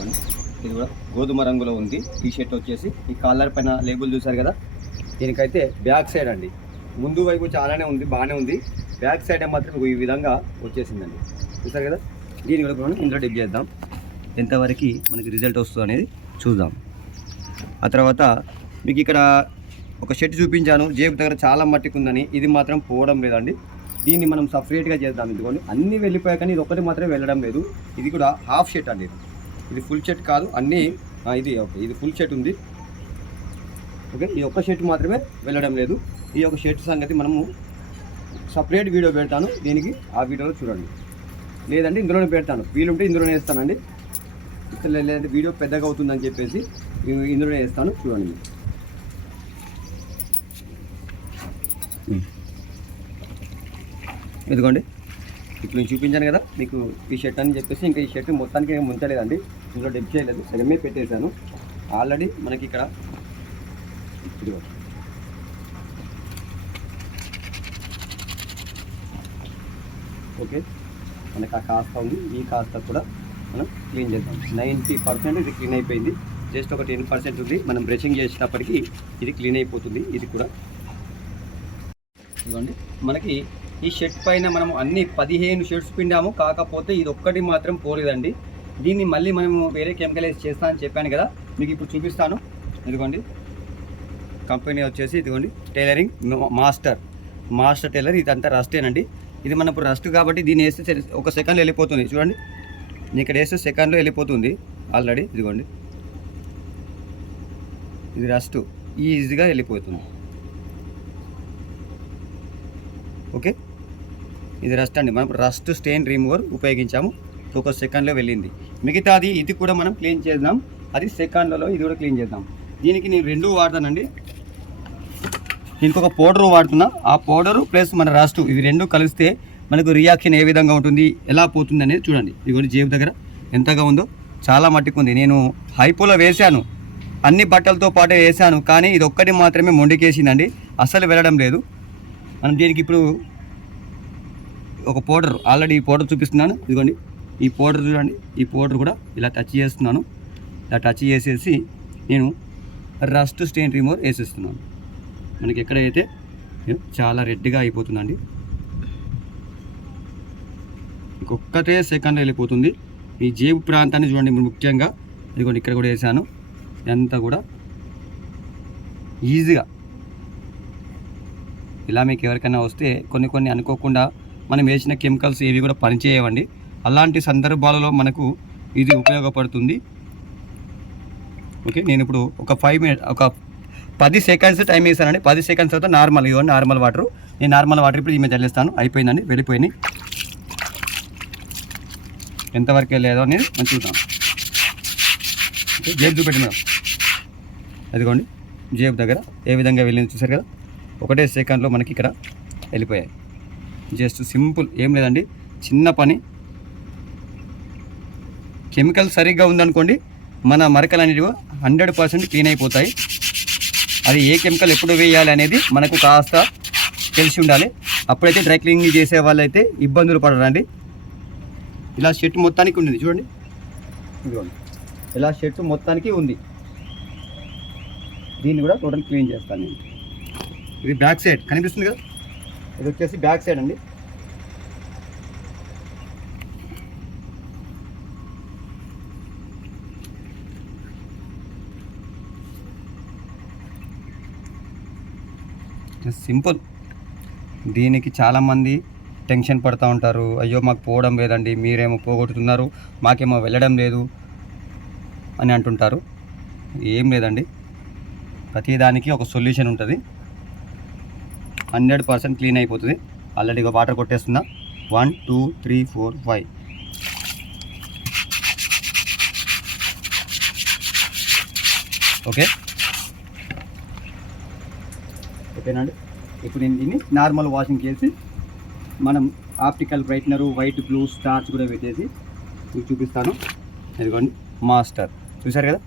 ఇది కూడా గోధుమ రంగులో ఉంది. టీ షర్ట్ వచ్చేసి ఈ కాలర్ పైన లేబుల్ చూసారు కదా? దీనికైతే బ్యాక్ సైడ్ అండి. ముందు వైపు చాలానే ఉంది బాగానే ఉంది. బ్యాక్ సైడ్ మాత్రం ఈ విధంగా వచ్చేసిందండి. చూసారు కదా? దీని కూడా మనం ఇందులో డిప్ చేద్దాం. ఎంతవరకు మనకి రిజల్ట్ వస్తుంది అనేది చూద్దాం. ఆ తర్వాత మీకు ఇక్కడ ఒక షర్ట్ చూపించాను. జేబు దగ్గర చాలా మట్టికి ఉందని. ఇది మాత్రం పోవడం లేదండి. దీన్ని మనం సపరేట్గా చేద్దాం. ఇదిగోండి. అన్నీ వెళ్ళిపోయాక ఇది ఒకటి మాత్రమే వెళ్ళడం లేదు. ఇది కూడా హాఫ్ షర్ట్ అండి. ఇది. ఫుల్ షర్ట్ కాదు అన్నీ ఇది ఓకే ఇది ఫుల్ షర్ట్ ఉంది. ఓకే ఈ ఒక్క షర్ట్ మాత్రమే వెళ్ళడం లేదు. ఈ యొక్క షర్ట్ సంగతి మనము సపరేట్ వీడియో పెడతాను దీనికి ఆ వీడియోలో చూడండి. లేదంటే ఇందులోనే పెడతాను. వీలుంటే ఇందులోనే వేస్తానండి. లేదంటే వీడియో పెద్దగా అవుతుందని చెప్పేసి ఇందులోనే వేస్తాను చూడండి. ఇదిగోండి. ఇప్పుడు నేను చూపించాను కదా మీకు ఈ షర్ట్ అని చెప్పేసి ఇంకా ఈ షర్ట్ మొత్తానికి ఏం ముంచలేదండి. ఇందులో డెప్ చేయలేదు సగమే పెట్టేశాను. ఆల్రెడీ మనకి ఇక్కడ ఓకే మనకి ఆ కాస్త ఉంది ఈ కాస్త కూడా మనం క్లీన్ చేద్దాం. నైంటీ పర్సెంట్ ఇది క్లీన్ అయిపోయింది. జస్ట్ ఒక టెన్ పర్సెంట్ ఉంది. మనం బ్రషింగ్ చేసేటప్పటికి ఇది క్లీన్ అయిపోతుంది. ఇది కూడా. ఇదిగోండి. మనకి ఈ షర్ట్ పైన మనం అన్ని పదిహేను షర్ట్స్ పిండాము. కాకపోతే ఇది ఒక్కటి మాత్రం పోలేదండి. దీన్ని మళ్ళీ మనము వేరే కెమికలైజ్ చేస్తా అని చెప్పాను కదా మీకు ఇప్పుడు చూపిస్తాను. ఇదిగోండి. కంపెనీ వచ్చేసి ఇదిగోండి టైలరింగ్ మాస్టర్. మాస్టర్ టైలర్ ఇదంతా రస్టేనండి. ఇది మన ఇప్పుడు రస్ట్ కాబట్టి దీన్ని వేస్తే ఒక సెకండ్లో వెళ్ళిపోతుంది. చూడండి. ఇక్కడ వేస్తే సెకండ్లో వెళ్ళిపోతుంది. ఆల్రెడీ ఇదిగోండి. ఇది రస్ట్. ఈజీగా వెళ్ళిపోతుంది. ఓకే? ఇది రస్ట్ అండి. మనం రస్ట్ స్టెయిన్ రిమూవర్ ఉపయోగించాము. ఒక సెకండ్లో వెళ్ళింది. మిగతాది ఇది కూడా మనం క్లీన్ చేద్దాం. అది సెకండ్లలో ఇది కూడా క్లీన్ చేద్దాం. దీనికి నేను రెండు వాడతానండి. దీనికి ఒక పౌడర్ వాడుతున్నా. ఆ పౌడరు ప్లస్ మన రస్ట్ ఇవి రెండు కలిస్తే మనకు రియాక్షన్ ఏ విధంగా ఉంటుంది ఎలా పోతుంది అనేది చూడండి. ఇదిగోండి జేబు దగ్గర ఎంతగా ఉందో. చాలా మట్టుకు ఉంది. నేను హైపోలో వేశాను. అన్ని బట్టలతో పాటు వేశాను. కానీ ఇది ఒక్కటి మాత్రమే మొండికేసిందండి. అసలు వెళ్ళడం లేదు. మనం దీనికి ఇప్పుడు ఒక పౌడర్ ఆల్రెడీ ఈ పౌడర్ చూపిస్తున్నాను. ఇదిగోండి ఈ పౌడర్ చూడండి ఈ పౌడర్ కూడా ఇలా టచ్ చేస్తున్నాను. ఇలా టచ్ చేసేసి నేను రస్ట్ స్టెయిన్ రిమూవర్ వేసేస్తున్నాను. మనకి ఎక్కడైతే చాలా రెడ్గా అయిపోతుందండి. ఇంకొక్కటే సెకండ్ వెళ్ళిపోతుంది. ఈ జేబు ప్రాంతాన్ని చూడండి మీరు ముఖ్యంగా. ఇదిగోండి ఇక్కడ కూడా వేసాను. ఇదంతా కూడా ఈజీగా ఇలా మీకు ఎవరికైనా వస్తే కొన్ని కొన్ని అనుకోకుండా మనం వేసిన కెమికల్స్ ఏవి కూడా పనిచేయవండి. అలాంటి సందర్భాలలో మనకు ఇది ఉపయోగపడుతుంది. ఓకే నేను ఇప్పుడు ఒక ఫైవ్ మినిట్ ఒక పది సెకండ్స్ టైం వేసానండి. పది సెకండ్స్ తర్వాత నార్మల్ ఇవ్వండి నార్మల్ వాటర్. నేను నార్మల్ వాటర్ ఇప్పుడు ఈమె చల్లేస్తాను. అయిపోయిందండి వెళ్ళిపోయినాయి ఎంతవరకు వెళ్ళేదో అనేది మనం చూద్దాం. జేబు చూపెట్టి మేడం. అదిగోండి జేబు దగ్గర ఏ విధంగా వెళ్ళింది చూసారు కదా? ఒకటే సెకండ్లో మనకి ఇక్కడ వెళ్ళిపోయాయి. జస్ట్ సింపుల్ ఏం లేదండి. చిన్న పని. కెమికల్ సరిగ్గా ఉందనుకోండి మన మరకలు అనేవి హండ్రెడ్ పర్సెంట్ క్లీన్ అయిపోతాయి. అది ఏ కెమికల్ ఎప్పుడు వేయాలి అనేది మనకు కాస్త తెలిసి ఉండాలి. అప్పుడైతే డ్రై క్లీనింగ్ చేసే వాళ్ళైతే ఇబ్బందులు పడరండి. ఇలా షర్ట్ మొత్తానికి ఉంది చూడండి. ఇలా షర్ట్ మొత్తానికి ఉంది. దీన్ని కూడా టోటల్ క్లీన్ చేస్తాను ఇది బ్యాక్ సైడ్ కనిపిస్తుంది కదా? ఇది వచ్చేసి బ్యాక్ సైడ్ అండి. సింపుల్ దీనికి చాలామంది టెన్షన్ పడుతూ ఉంటారు. అయ్యో మాకు పోవడం లేదండి మీరేమో పోగొట్టుతున్నారు మాకేమో వెళ్ళడం లేదు అని అంటుంటారు. ఏం లేదండి. ప్రతిదానికి ఒక సొల్యూషన్ ఉంటుంది. హండ్రెడ్ పర్సెంట్ క్లీన్ అయిపోతుంది. ఆల్రెడీ ఇక water కొట్టేస్తున్నా. One two three four five okay ఓకేనండి. ఇప్పుడు నేను దీన్ని నార్మల్ వాషింగ్ చేసి మనం optical brightener white blue starch కూడా పెట్టేసి చూపిస్తాను. ఇదిగోండి మాస్టర్. చూసారు కదా?